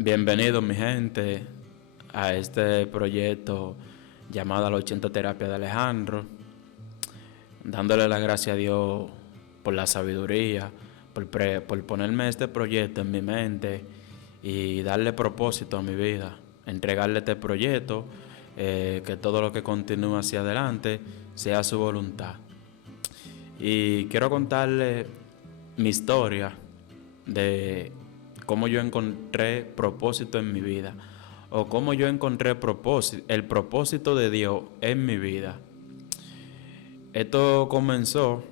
Bienvenidos mi gente a este proyecto llamado La 80 Terapia de Alejandro, dándole las gracias a Dios por la sabiduría, por ponerme este proyecto en mi mente y darle propósito a mi vida, entregarle este proyecto, que todo lo que continúe hacia adelante sea su voluntad. Y quiero contarle mi historia de cómo yo encontré propósito en mi vida, o cómo yo encontré el propósito de Dios en mi vida. Esto comenzó,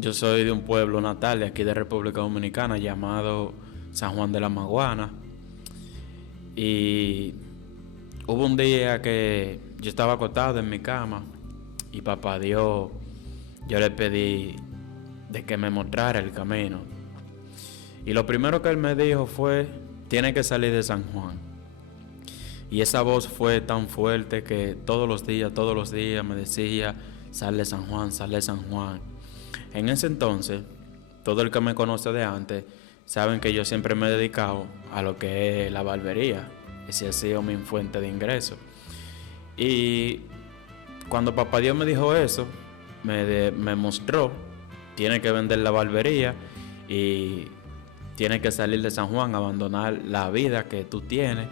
yo soy de un pueblo natal de aquí de República Dominicana llamado San Juan de la Maguana, y hubo un día que yo estaba acostado en mi cama y papá Dios, yo le pedí de que me mostrara el camino. Y lo primero que él me dijo fue: tiene que salir de San Juan. Y esa voz fue tan fuerte que todos los días me decía: sal de San Juan, sal de San Juan. En ese entonces, todo el que me conoce de antes saben que yo siempre me he dedicado a lo que es la barbería. Esa ha sido mi fuente de ingreso. Y cuando papá Dios me dijo eso, me mostró: tiene que vender la barbería y tienes que salir de San Juan, abandonar la vida que tú tienes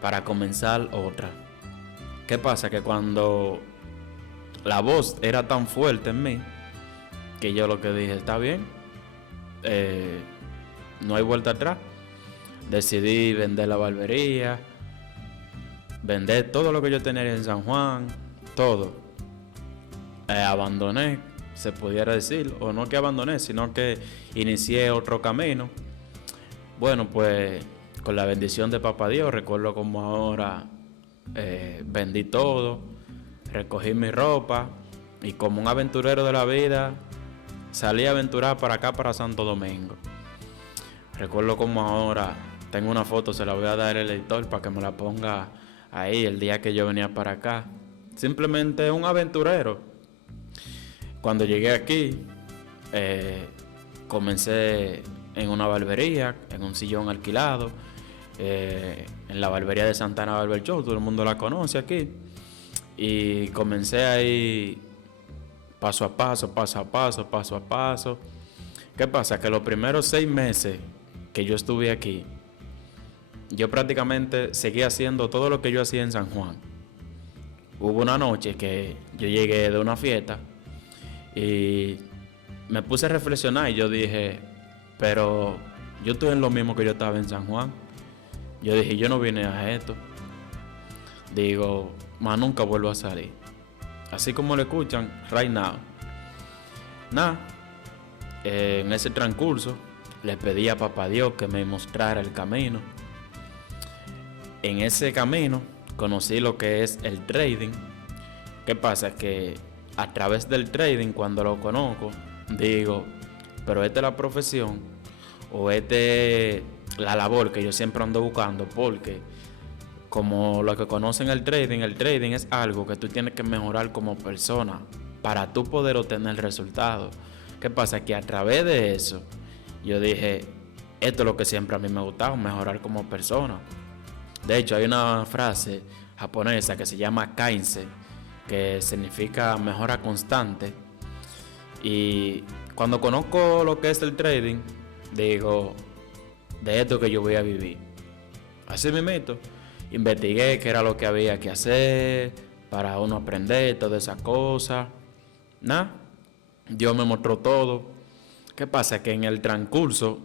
para comenzar otra. ¿Qué pasa? Que cuando la voz era tan fuerte en mí, que yo lo que dije: está bien, no hay vuelta atrás. Decidí vender la barbería, vender todo lo que yo tenía en San Juan, todo. Abandoné, se pudiera decir, o no que abandoné, sino que inicié otro camino. Bueno, pues con la bendición de Papá Dios, recuerdo como ahora vendí todo, recogí mi ropa y como un aventurero de la vida salí a aventurar para acá, para Santo Domingo. Recuerdo como ahora tengo una foto, se la voy a dar al editor para que me la ponga ahí el día que yo venía para acá. Simplemente un aventurero. Cuando llegué aquí, comencé en una barbería, en un sillón alquilado, en la barbería de Santana Barber Show, todo el mundo la conoce aquí. Y comencé ahí paso a paso, paso a paso, paso a paso. ¿Qué pasa? Que los primeros 6 meses que yo estuve aquí, yo prácticamente seguía haciendo todo lo que yo hacía en San Juan. Hubo una noche que yo llegué de una fiesta y me puse a reflexionar y yo dije: pero yo estoy en lo mismo que yo estaba en San Juan. Yo dije: yo no vine a esto. Digo, más nunca vuelvo a salir. Así como lo escuchan, right now. Nada, en ese transcurso le pedí a Papá Dios que me mostrara el camino. En ese camino conocí lo que es el trading. ¿Qué pasa? Que a través del trading, cuando lo conozco, digo: pero esta es la profesión, o esta es la labor que yo siempre ando buscando, porque como lo que conocen el trading es algo que tú tienes que mejorar como persona para tú poder obtener resultados. ¿Qué pasa? Que a través de eso yo dije: esto es lo que siempre a mí me ha gustado, mejorar como persona. De hecho, hay una frase japonesa que se llama Kaizen, que significa mejora constante. Y cuando conozco lo que es el trading, digo: de esto que yo voy a vivir. Así mismo, investigué qué era lo que había que hacer para uno aprender todas esas cosas. Nada, Dios me mostró todo. ¿Qué pasa? Que en el transcurso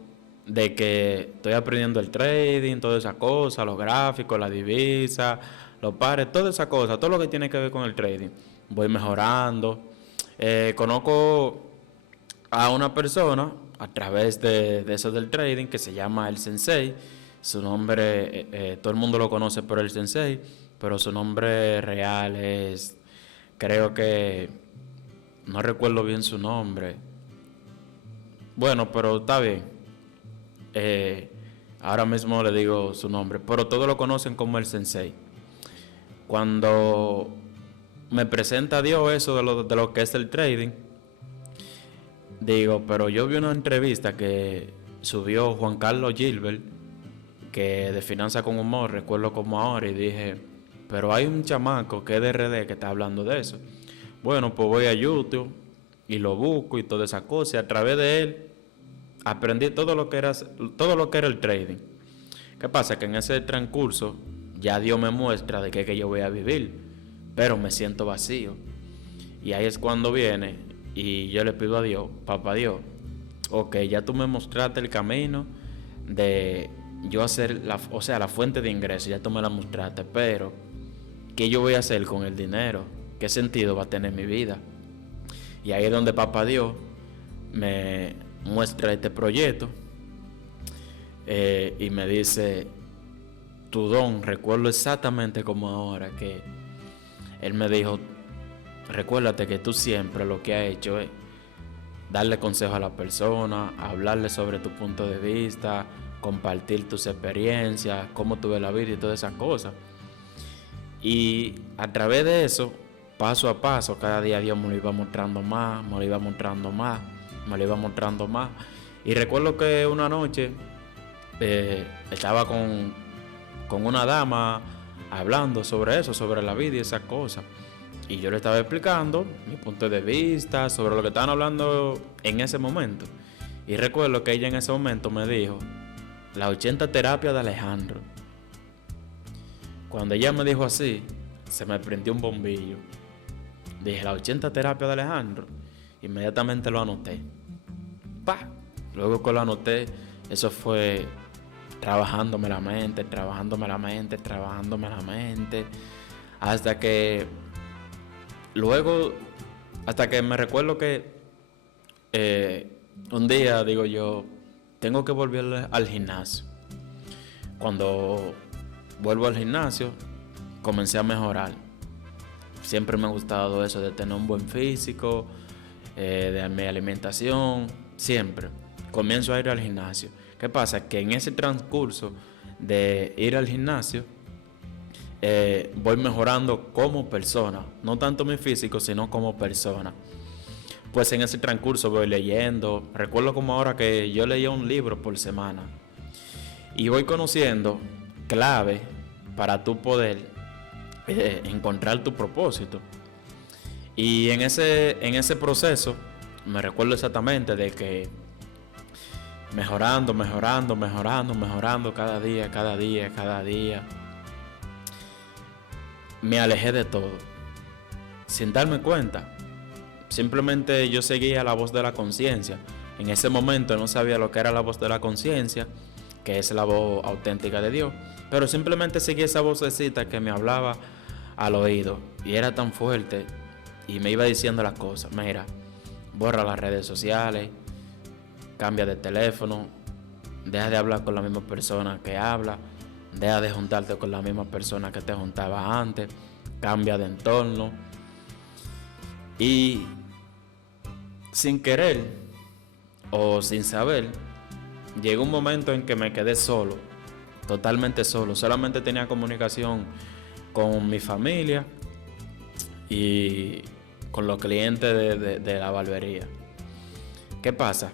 de que estoy aprendiendo el trading, todas esas cosas, los gráficos, la divisa, los pares, todas esas cosas, todo lo que tiene que ver con el trading, voy mejorando. Conozco a una persona a través de eso del trading que se llama el Sensei. Su nombre, todo el mundo lo conoce por el Sensei, pero su nombre real es, creo que, no recuerdo bien su nombre. Bueno, pero está bien. Ahora mismo le digo su nombre, pero todos lo conocen como el Sensei. Cuando me presenta Dios eso de lo que es el trading, digo: pero yo vi una entrevista que subió Juan Carlos Gilbert, que de finanzas con humor, recuerdo como ahora, y dije, pero hay un chamaco que es de RD que está hablando de eso. Bueno, pues voy a YouTube y lo busco y toda esa cosa, y a través de él aprendí todo lo que era el trading. ¿Qué pasa? Que en ese transcurso ya Dios me muestra de qué que yo voy a vivir, pero me siento vacío. Y ahí es cuando viene y yo le pido a Dios, papá Dios, ok, ya tú me mostraste el camino de yo hacer la fuente de ingresos, ya tú me la mostraste, pero ¿qué yo voy a hacer con el dinero? ¿Qué sentido va a tener mi vida? Y ahí es donde papá Dios me muestra este proyecto y me dice, tu don, recuerdo exactamente como ahora, que él me dijo, recuérdate que tú siempre lo que has hecho es darle consejo a la persona, hablarle sobre tu punto de vista, compartir tus experiencias, cómo tú ves la vida y todas esas cosas. Y a través de eso, paso a paso, cada día Dios me lo iba mostrando más, me lo iba mostrando más, me lo iba mostrando más. Y recuerdo que una noche estaba con una dama hablando sobre eso, sobre la vida y esas cosas. Y yo le estaba explicando mi punto de vista sobre lo que estaban hablando en ese momento. Y recuerdo que ella en ese momento me dijo, las 80 terapias de Alejandro. Cuando ella me dijo así, se me prendió un bombillo. Dije, las 80 terapias de Alejandro. Inmediatamente lo anoté. ¡Pah! Luego que lo anoté, eso fue trabajándome la mente, hasta que luego, hasta que me recuerdo que un día digo yo, tengo que volver al gimnasio. Cuando vuelvo al gimnasio, comencé a mejorar. Siempre me ha gustado eso de tener un buen físico, de mi alimentación, siempre. Comienzo a ir al gimnasio. ¿Qué pasa? Que en ese transcurso de ir al gimnasio, voy mejorando como persona, no tanto mi físico, sino como persona. Pues en ese transcurso voy leyendo, recuerdo como ahora que yo leía un libro por semana y voy conociendo clave para tu poder encontrar tu propósito. Y en ese proceso me recuerdo exactamente de que mejorando cada día, me alejé de todo, sin darme cuenta. Simplemente yo seguía la voz de la conciencia. En ese momento no sabía lo que era la voz de la conciencia, que es la voz auténtica de Dios, pero simplemente seguía esa vocecita que me hablaba al oído y era tan fuerte y me iba diciendo las cosas. Mira, borra las redes sociales, cambia de teléfono, deja de hablar con la misma persona que habla, deja de juntarte con la misma persona que te juntaba antes, cambia de entorno. Y sin querer o sin saber, llegó un momento en que me quedé solo, totalmente solo. Solamente tenía comunicación con mi familia y con los clientes de la barbería. ¿Qué pasa?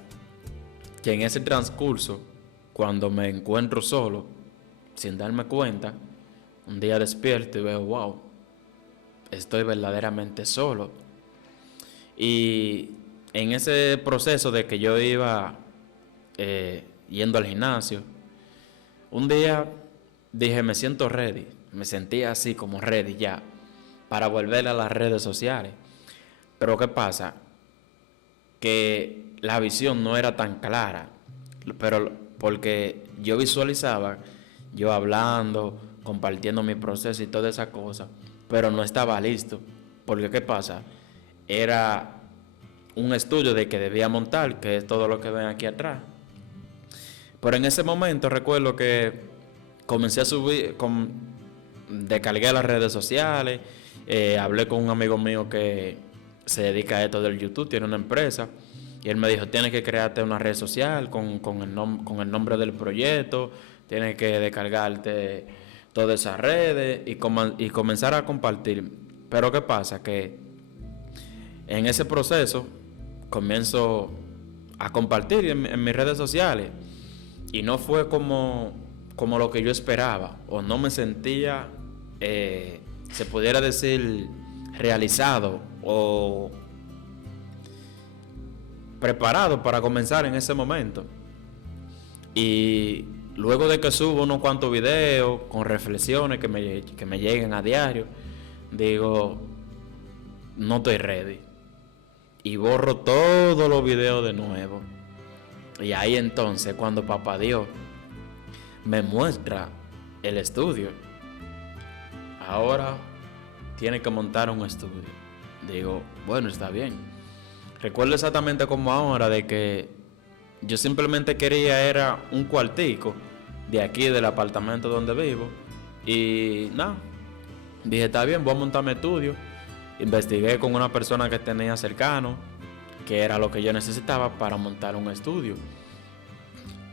Que en ese transcurso, cuando me encuentro solo, sin darme cuenta, un día despierto y veo, wow, estoy verdaderamente solo. Y en ese proceso de que yo iba yendo al gimnasio, un día dije, me siento ready, me sentía así como ready ya, para volver a las redes sociales. Pero ¿qué pasa? Que la visión no era tan clara, pero porque yo visualizaba, yo hablando, compartiendo mi proceso y toda esa cosa, pero no estaba listo, porque ¿qué pasa? Era un estudio de que debía montar, que es todo lo que ven aquí atrás. Pero en ese momento recuerdo que comencé a subir, descargué las redes sociales, hablé con un amigo mío que se dedica a esto del YouTube, tiene una empresa, y él me dijo, tienes que crearte una red social con el nombre del proyecto, tienes que descargarte todas esas redes y comenzar a compartir. Pero ¿qué pasa? Que en ese proceso comienzo a compartir en mis redes sociales y no fue como como lo que yo esperaba, o no me sentía, se pudiera decir, realizado o preparado para comenzar en ese momento. Y luego de que subo unos cuantos videos con reflexiones que me lleguen a diario, digo, no estoy ready. Y borro todos los videos de nuevo. Y ahí entonces, cuando Papá Dios me muestra el estudio, ahora tiene que montar un estudio. Digo, bueno, está bien. Recuerdo exactamente como ahora de que yo simplemente quería era un cuartico de aquí del apartamento donde vivo. Y nada, dije, está bien, voy a montar mi estudio. Investigué con una persona que tenía cercano, que era lo que yo necesitaba para montar un estudio.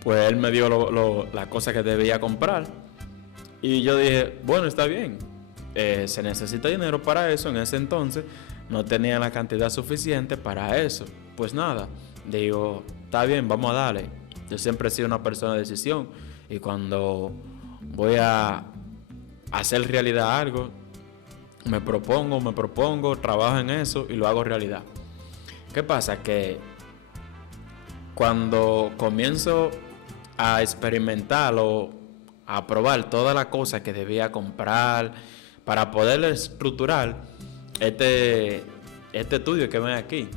Pues él me dio las cosas que debía comprar. Y yo dije, bueno, está bien. Se necesita dinero para eso. En ese entonces no tenía la cantidad suficiente para eso. Pues nada, digo, está bien, vamos a darle. Yo siempre he sido una persona de decisión. Y cuando voy a hacer realidad algo, me propongo, trabajo en eso y lo hago realidad. ¿Qué pasa? Que cuando comienzo a experimentar o a probar todas las cosas que debía comprar para poder estructurar este estudio que ven aquí,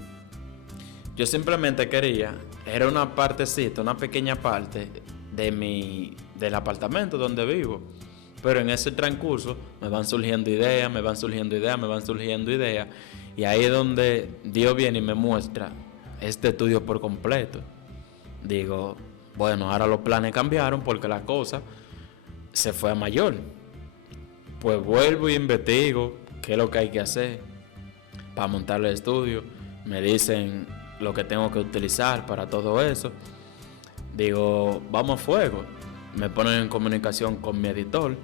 yo simplemente quería, era una partecita, una pequeña parte del apartamento donde vivo. Pero en ese transcurso me van surgiendo ideas. Y ahí es donde Dios viene y me muestra este estudio por completo. Digo, bueno, ahora los planes cambiaron porque la cosa se fue a mayor. Pues vuelvo y investigo qué es lo que hay que hacer para montar el estudio. Me dicen lo que tengo que utilizar para todo eso. Digo, vamos a fuego. Me ponen en comunicación con mi editor,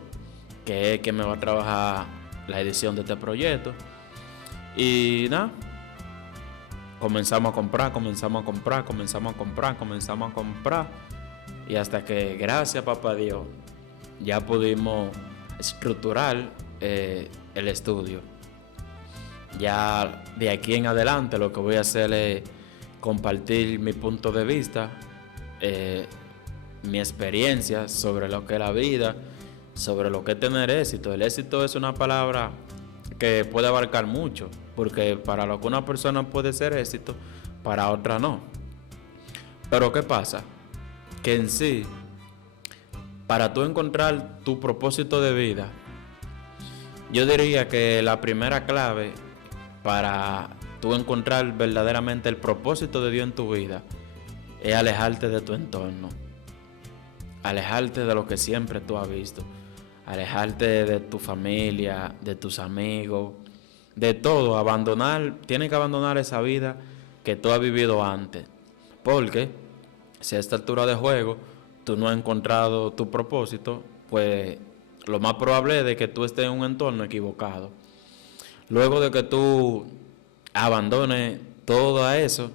que es quien me va a trabajar la edición de este proyecto. Y nada, comenzamos a comprar. Y hasta que, gracias Papá Dios, ya pudimos estructurar el estudio. Ya de aquí en adelante lo que voy a hacer es compartir mi punto de vista, mi experiencia sobre lo que es la vida, sobre lo que es tener éxito. El éxito es una palabra que puede abarcar mucho, porque para lo que una persona puede ser éxito, para otra no. Pero ¿qué pasa? Que en sí, para tú encontrar tu propósito de vida, yo diría que la primera clave para tú encontrar verdaderamente el propósito de Dios en tu vida es alejarte de tu entorno, alejarte de lo que siempre tú has visto, alejarte de tu familia, de tus amigos, de todo. Tienes que abandonar esa vida que tú has vivido antes, porque si a esta altura de juego tú no has encontrado tu propósito, pues lo más probable es de que tú estés en un entorno equivocado. Luego de que tú abandones todo eso,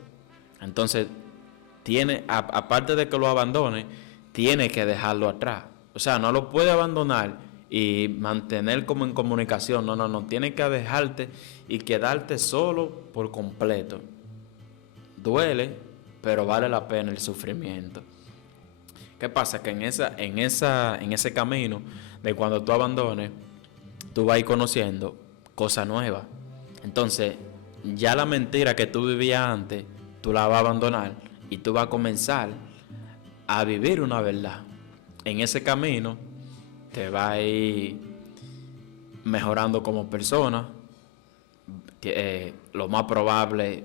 entonces aparte de que lo abandones, tienes que dejarlo atrás. O sea, no lo puedes abandonar y mantener como en comunicación. No. Tienes que dejarte y quedarte solo por completo. Duele, pero vale la pena el sufrimiento. ¿Qué pasa? Que en ese camino de cuando tú abandones, tú vas a ir conociendo cosas nuevas. Entonces, ya la mentira que tú vivías antes, tú la vas a abandonar y tú vas a comenzar a vivir una verdad. En ese camino te vas a ir mejorando como persona. Lo más probable,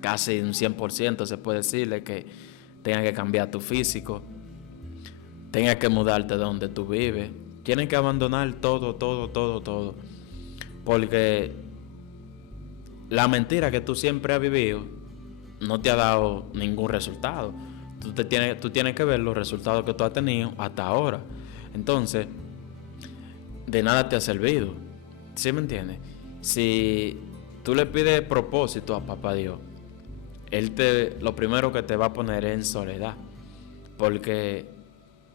casi un 100% se puede decirle, que tengas que cambiar tu físico, tengas que mudarte de donde tú vives, tienes que abandonar todo. Porque la mentira que tú siempre has vivido no te ha dado ningún resultado. Tú tienes que ver los resultados que tú has tenido hasta ahora. Entonces, de nada te ha servido. ¿Sí me entiendes? Si tú le pides propósito a Papá Dios, lo primero que te va a poner es en soledad. Porque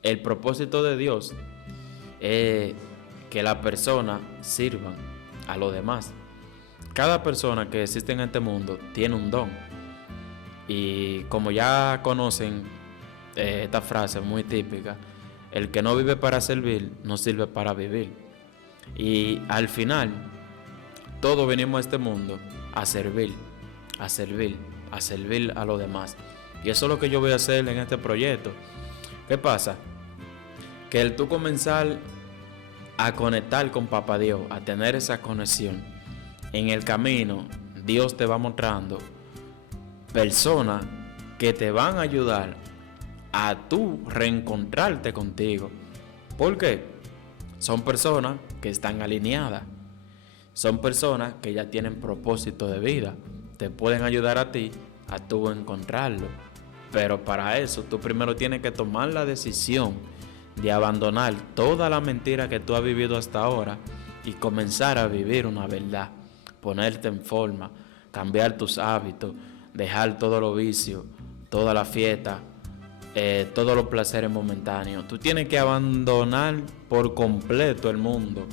el propósito de Dios es que las personas sirvan a los demás. Cada persona que existe en este mundo tiene un don. Y como ya conocen esta frase muy típica, el que no vive para servir, no sirve para vivir. Y al final, todos venimos a este mundo a servir, a servir, a servir a los demás. Y eso es lo que yo voy a hacer en este proyecto. ¿Qué pasa? Que el tú comenzar a conectar con Papá Dios, a tener esa conexión, en el camino Dios te va mostrando personas que te van a ayudar a tú reencontrarte contigo. ¿Por qué? Son personas que están alineadas. Son personas que ya tienen propósito de vida. Te pueden ayudar a ti a tú encontrarlo. Pero para eso tú primero tienes que tomar la decisión de abandonar toda la mentira que tú has vivido hasta ahora y comenzar a vivir una verdad. Ponerte en forma, cambiar tus hábitos, dejar todos los vicios, toda la fiesta, todos los placeres momentáneos. Tú tienes que abandonar por completo el mundo,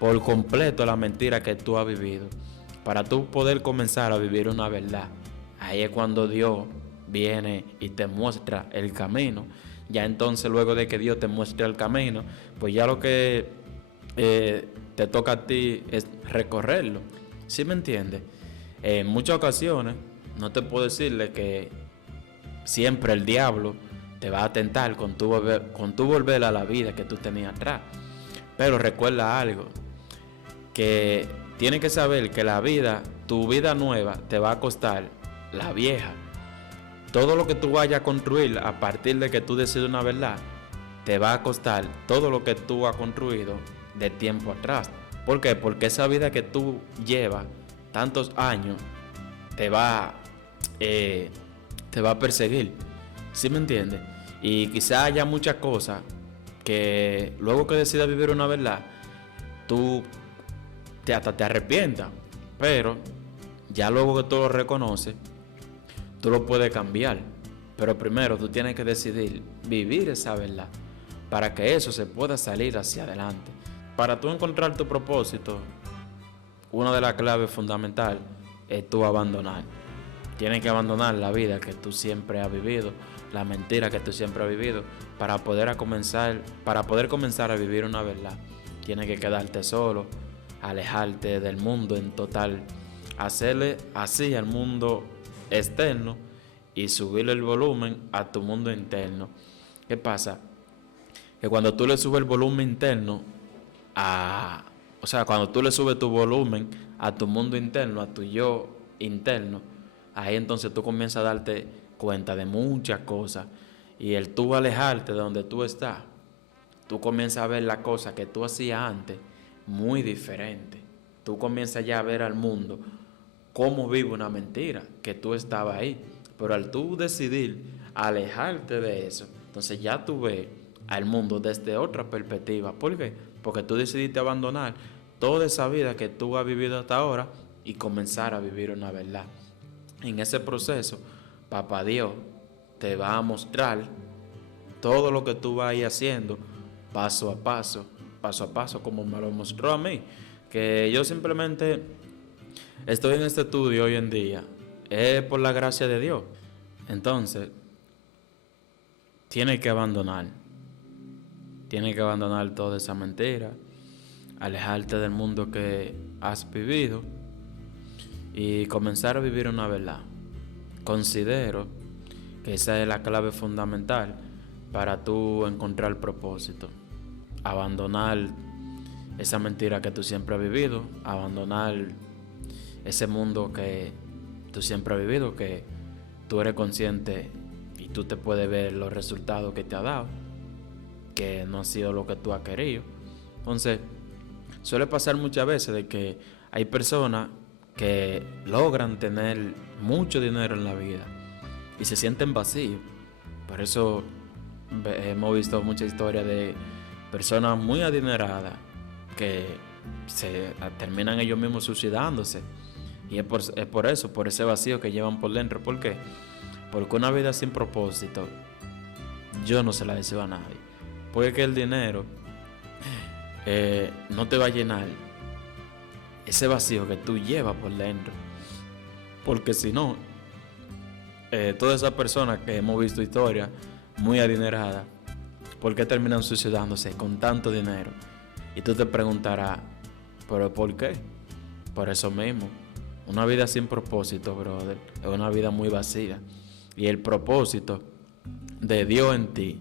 por completo la mentira que tú has vivido, para tú poder comenzar a vivir una verdad. Ahí es cuando Dios viene y te muestra el camino. Ya entonces, luego de que Dios te muestre el camino, pues ya lo que te toca a ti es recorrerlo. ¿Sí me entiendes? En muchas ocasiones, no te puedo decirle que siempre el diablo te va a tentar con tu volver a la vida que tú tenías atrás. Pero recuerda algo, que tienes que saber que la vida, tu vida nueva, te va a costar la vieja. Todo lo que tú vayas a construir a partir de que tú decides una verdad, te va a costar todo lo que tú has construido de tiempo atrás. ¿Por qué? Porque esa vida que tú llevas tantos años te va a perseguir. ¿Sí me entiendes? Y quizá haya muchas cosas que luego que decidas vivir una verdad, tú hasta te arrepientas. Pero ya luego que tú lo reconoces, tú lo puedes cambiar. Pero primero tú tienes que decidir vivir esa verdad para que eso se pueda salir hacia adelante. Para tú encontrar tu propósito, una de las claves fundamentales es tú abandonar. Tienes que abandonar la vida que tú siempre has vivido, la mentira que tú siempre has vivido, para poder comenzar a vivir una verdad. Tienes que quedarte solo, alejarte del mundo en total, hacerle así al mundo externo y subirle el volumen a tu mundo interno. ¿Qué pasa? Que cuando tú le subes el volumen interno cuando tú le subes tu volumen a tu mundo interno, a tu yo interno, ahí entonces tú comienzas a darte cuenta de muchas cosas. Y el tú alejarte de donde tú estás, tú comienzas a ver las cosas que tú hacías antes muy diferente. Tú comienzas ya a ver al mundo cómo vive una mentira, que tú estabas ahí. Pero al tú decidir alejarte de eso, entonces ya tú ves al mundo desde otra perspectiva. ¿Por qué? Porque tú decidiste abandonar toda esa vida que tú has vivido hasta ahora y comenzar a vivir una verdad. En ese proceso, Papá Dios te va a mostrar todo lo que tú vas a ir haciendo paso a paso, como me lo mostró a mí. Que yo simplemente estoy en este estudio hoy en día, es por la gracia de Dios. Entonces, tienes que abandonar toda esa mentira, alejarte del mundo que has vivido y comenzar a vivir una verdad. Considero que esa es la clave fundamental para tú encontrar propósito. Abandonar esa mentira que tú siempre has vivido, abandonar ese mundo que tú siempre has vivido, que tú eres consciente y tú te puedes ver los resultados que te ha dado, que no ha sido lo que tú has querido. Entonces, suele pasar muchas veces de que hay personas que logran tener mucho dinero en la vida y se sienten vacíos. Por eso hemos visto muchas historias de personas muy adineradas que se terminan ellos mismos suicidándose. Y es por eso, por ese vacío que llevan por dentro. ¿Por qué? Porque una vida sin propósito yo no se la deseo a nadie. Porque que el dinero no te va a llenar ese vacío que tú llevas por dentro. Porque si no, todas esas personas que hemos visto historias muy adineradas, ¿por qué terminan suicidándose con tanto dinero? Y tú te preguntarás, ¿pero por qué? Por eso mismo. Una vida sin propósito, brother, es una vida muy vacía. Y el propósito de Dios en ti,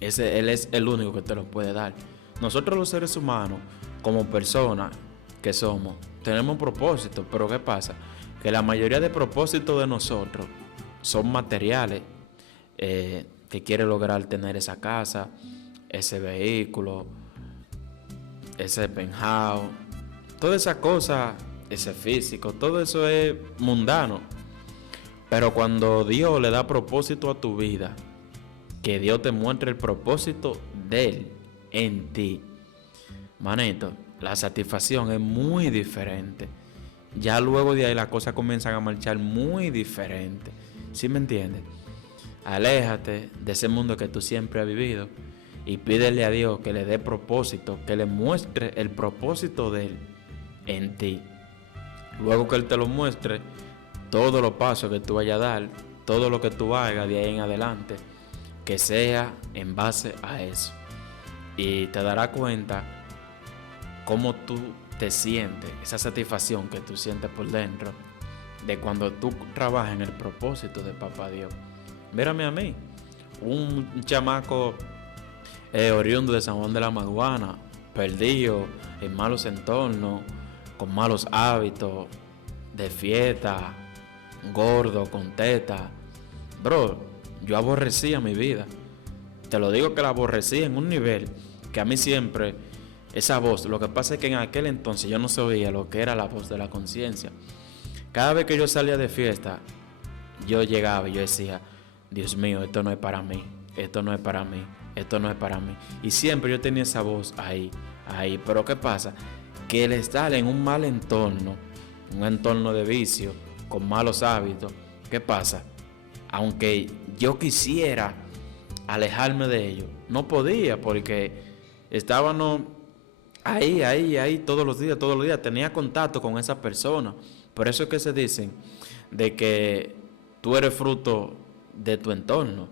Él es el único que te lo puede dar. Nosotros los seres humanos, como personas que somos, tenemos un propósito, pero ¿qué pasa? Que la mayoría de propósitos de nosotros son materiales, que quiere lograr tener esa casa, ese vehículo, ese penthouse, toda esa cosa, ese físico, todo eso es mundano. Pero cuando Dios le da propósito a tu vida, que Dios te muestre el propósito de Él en ti, manito, la satisfacción es muy diferente. Ya luego de ahí las cosas comienzan a marchar muy diferente. ¿Sí me entiendes? Aléjate de ese mundo que tú siempre has vivido y pídele a Dios que le dé propósito, que le muestre el propósito de Él en ti. Luego que Él te lo muestre, todos los pasos que tú vayas a dar, todo lo que tú hagas de ahí en adelante, que sea en base a eso. Y te darás cuenta cómo tú te sientes, esa satisfacción que tú sientes por dentro, de cuando tú trabajas en el propósito de Papá Dios. Mírame a mí, un chamaco oriundo de San Juan de la Maguana, perdido, en malos entornos, con malos hábitos, de fiesta, gordo, con teta. Bro, yo aborrecía mi vida. Te lo digo que la aborrecía en un nivel que a mí siempre, esa voz, lo que pasa es que en aquel entonces yo no sabía lo que era la voz de la conciencia. Cada vez que yo salía de fiesta, yo llegaba y yo decía, Dios mío, esto no es para mí, esto no es para mí, esto no es para mí. Y siempre yo tenía esa voz ahí. Pero ¿qué pasa? Que el estar en un mal entorno, un entorno de vicio, con malos hábitos, ¿qué pasa? Aunque yo quisiera alejarme de ellos, no podía, porque estábamos ahí, todos los días, tenía contacto con esa persona. Por eso es que se dicen de que tú eres fruto de tu entorno.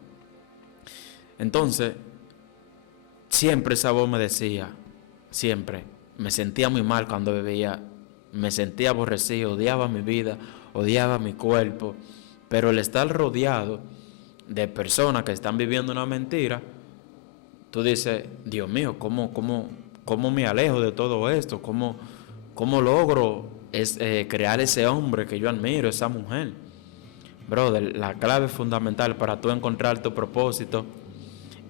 Entonces, siempre esa voz me decía, siempre, me sentía muy mal cuando bebía, me sentía aborrecido, odiaba mi vida, odiaba mi cuerpo, pero el estar rodeado de personas que están viviendo una mentira, tú dices, Dios mío, ¿cómo me alejo de todo esto? ¿Cómo logro crear ese hombre que yo admiro, esa mujer? Brother, la clave fundamental para tú encontrar tu propósito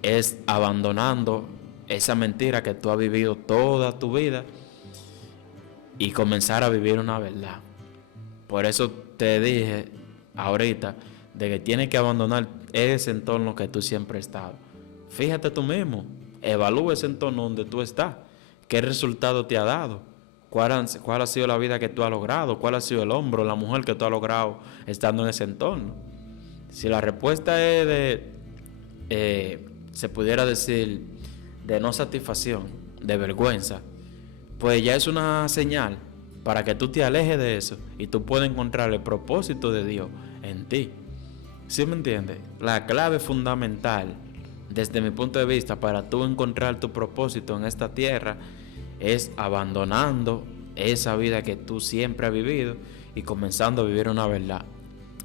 es abandonando esa mentira que tú has vivido toda tu vida y comenzar a vivir una verdad. Por eso te dije ahorita de que tienes que abandonar ese entorno que tú siempre has estado. Fíjate tú mismo, evalúa ese entorno donde tú estás, qué resultado te ha dado, cuál ha sido la vida que tú has logrado, cuál ha sido el hombre o la mujer que tú has logrado estando en ese entorno. Si la respuesta es se pudiera decir, de no satisfacción, de vergüenza, pues ya es una señal para que tú te alejes de eso y tú puedas encontrar el propósito de Dios en ti. ¿Sí me entiendes? La clave fundamental, desde mi punto de vista, para tú encontrar tu propósito en esta tierra es abandonando esa vida que tú siempre has vivido y comenzando a vivir una verdad.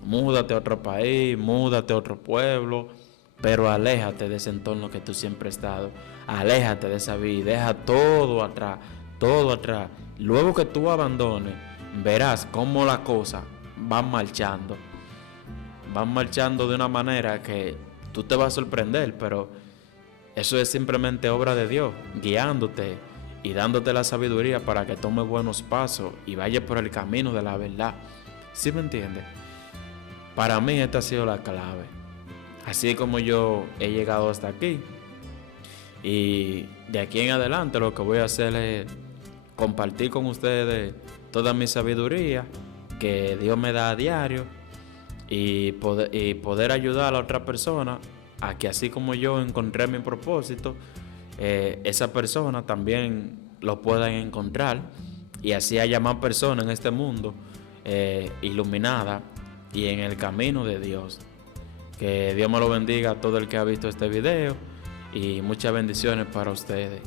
Múdate a otro país, múdate a otro pueblo, pero aléjate de ese entorno que tú siempre has estado. Aléjate de esa vida, deja todo atrás, todo atrás. Luego que tú abandones, verás cómo las cosas van marchando. Van marchando de una manera que tú te vas a sorprender, pero eso es simplemente obra de Dios, guiándote y dándote la sabiduría para que tomes buenos pasos y vayas por el camino de la verdad. ¿Sí me entiendes? Para mí esta ha sido la clave. Así como yo he llegado hasta aquí. Y de aquí en adelante lo que voy a hacer es compartir con ustedes toda mi sabiduría que Dios me da a diario y poder ayudar a la otra persona a que así como yo encontré mi propósito, esa persona también lo puedan encontrar y así haya más personas en este mundo iluminadas y en el camino de Dios. Que Dios me lo bendiga a todo el que ha visto este video y muchas bendiciones para ustedes.